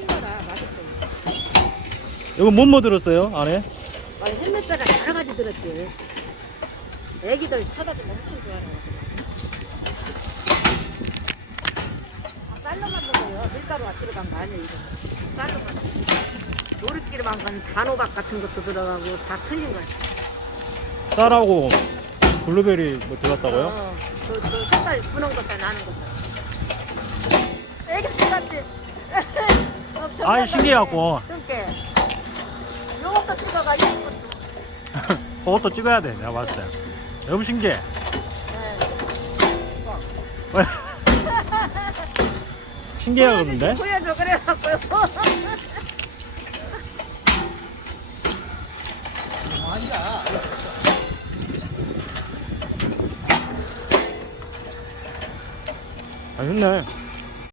튀겨라 맛있어. 이거 뭐뭐 들었어요 안에? 아, 헬멧자가 여러 가지 들었지. 애기들 타가지고 엄청 좋아하는 쌀로만 먹어요. 밀가루가 들어간 거 아니에요, 이거. 쌀로만. 노릇기름한 건 단호박 같은 것도 들어가고 다 틀린 거야. 쌀하고 블루베리 뭐 들었다고요? 어, 그, 그 색깔 분홍 것다 나는 것. 애기 같지? 어, 아이 신기해갖고 그러니까. 요것도 찍어가. 그것도 찍어야 돼 내가 봤을 때 너무 신기해 네. 신기하거든데? 보여줘, 그래갖고요. 맛있네